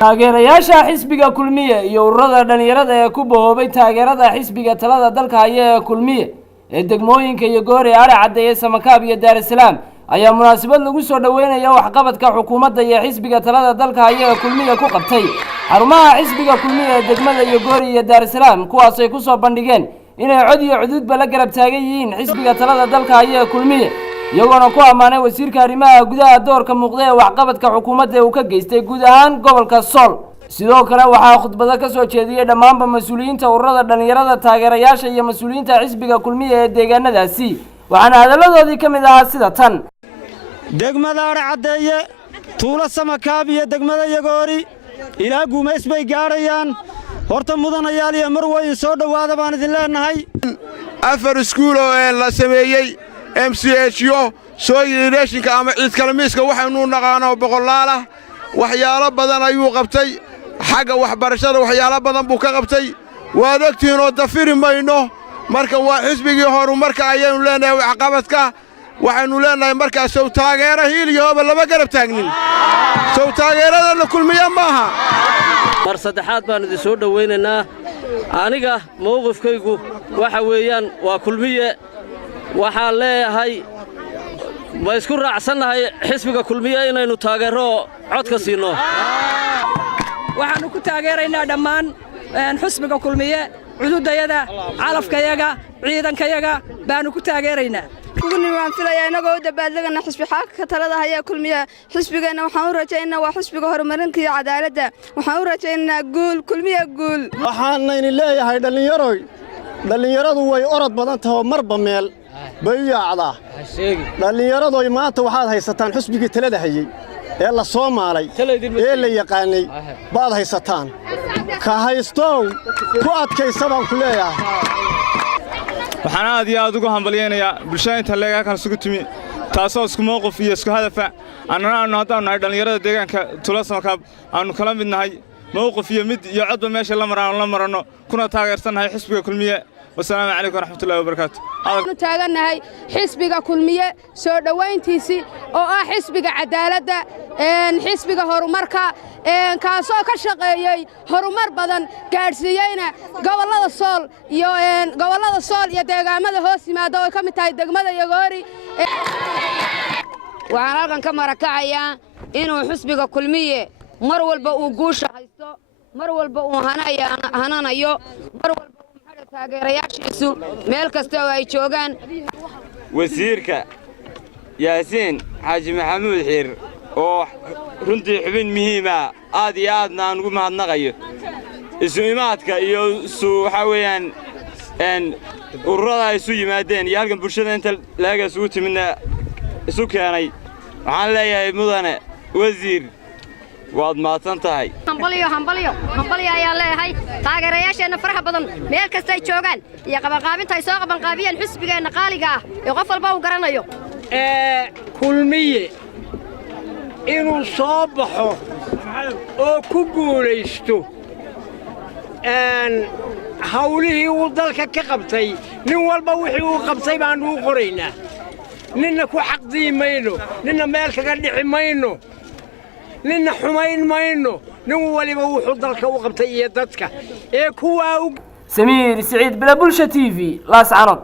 taageerayaasha xisbiga kulmiye iyo ururada dhalinyarada ee ku boobay taageerada xisbiga talada dalka haya ee kulmiye ee degmooyinka iyo goori Ari Cadeeye Samakaab iyo Dar es Salaam ayaa munaasabad lagu soo dhaweynaya waxqabadka xukuumadda iyo xisbiga talada dalka haya ee kulmiye ku qabtay xarumaha xisbiga kulmiye ee degmada iyo goori iyo Dar es Salaam kuwaas ay ku soo bandhigeen inay cod iyo cududba la garab taagan yihiin xisbiga talada dalka haya ee kulmiye iyagoo ku amaanay wasiirka arrimaha gudaha doorka muuqda ee waxqabadka xukuumadda uu ka geystay guud ahaan gobolka Sool sidoo kale waxaa khudbada ka soo jeediyay dhammaanba mas'uuliyiinta ururada dhalinyarada taageerayaasha iyo mas'uuliyiinta xisbiga kulmiye ee deegaanadaasi waxaana hadaladoodii ka mid ahaa sida tan degmada Ari Cadeeye tuulo Samakaab iyo degmada Yagoori ilaa Guumeys bay gaarayaan horta mudanayaal iyo marweyn soo dhawaada baan idin leenahay afar iskuul oo la sameeyay MCHyo soo yeeshinka ama cid kala miiska waxaanu naqaano boqolaal ah waxyaalo badan ayuu qabtay xagga waxbarashada waxyaalo badan buu ka qabtay waad ogtiin oo dafiri mayno marka waa xisbigii horumarka ayaynu leenahay waxqabadka waxaanu leenahay marka soo taageero hiiliyooba laba garab taagnin soo taageerada la kulmiya maaha mar saddexaad baan idin soo dhaweynaynaa aniga mowqifkaygu waxa weeyaan waa kulmiye waxaan leeyahay ma isku raacsanahay xisbiga kulmiye inaynu taageero codka siino waxaanu ku taageeraynaa dhammaan xisbiga kulmiye cududayada calafkayaga ciidankayaga baanu ku taageeraynaa waan filayaa inagoo u dabaaldegana xisbi xaaka talada haya kulmiye xisbigeena waxaan u rajaynaynaa waa xisbiga horumarinta iyo cadaaladda waxaan u rajaynaynaa guul kulmiye guul waxaanayni leeyahay dhallinyaradu way orod badan tahay marba meel bay yaacdaa dhallinyaradu maanta waxaad haysataan xisbigii talada hayay ee la Soomaalay ee la yaqaanay baad haysataan ka haystow ku adkaysabaan ku leeyahay waxaan aad iyo aad ugu hambalyeynaya bulshada inta leeyahay kan isugu timi taasoo isku mowqif iyo isku hadafa annana haddaan nahay dhalinyarada deegaanka tuulo Samakaab aanu kala mid nahay mowqif iyo mid iyo codba meesha la marano kuna taageersanahay xisbiga kulmiye والسلام عليكم ورحمة الله وبركاته. أنا تاجرنا هاي حسب كلمية سود وينتيسي أو حسب عدالة إن حسب هرمركا إن كاسو كشقي هرمر بدن كارسيينا قبل الصال يا إن قبل الصال يدعى ماذا هو سما ده كم تايدق ماذا يجاري وأنا كان كم ركعيا إنه حسب كلمية مرول بوجوش هيستو مرول بوهنا هنا يو مرول taageerayaashiisu meel kasta oo ay joogan wasiirka Yaasiin Xaaji Maxamuud Xiir oo runtii xubin muhiim ah aad iyo aadna aan ugu mahadnaqayo isu imaadka iyo waxa weeyaan ururada ay isu yimaadeen iyo halkan bulshada inta laga isugu timidna isu keenay waxaan leeyahay mudane wasiir waad maadsan tahay hambalyo ayaa leeyahay taageerayaasheena faraha badan meel kasta ay joogan iyo qabanqaabinta ay soo qabanqaabiyeen xisbigeena qaaliga ah ee qof walba uu garanayo kulmiye inuu soo baxo oo ku guulaysto hawlihii uu dalka ka qabtay nin walba wixii uu qabtay baan u qoraynaa ninna ku xaqdiimayno ninna meel kaga dhici mayno ninna xumayn mayno nin waliba wuxuu dalka u qabtay iyo dadka ee kuwa Samiir Saciid Bila Bulsha TV Laas Carab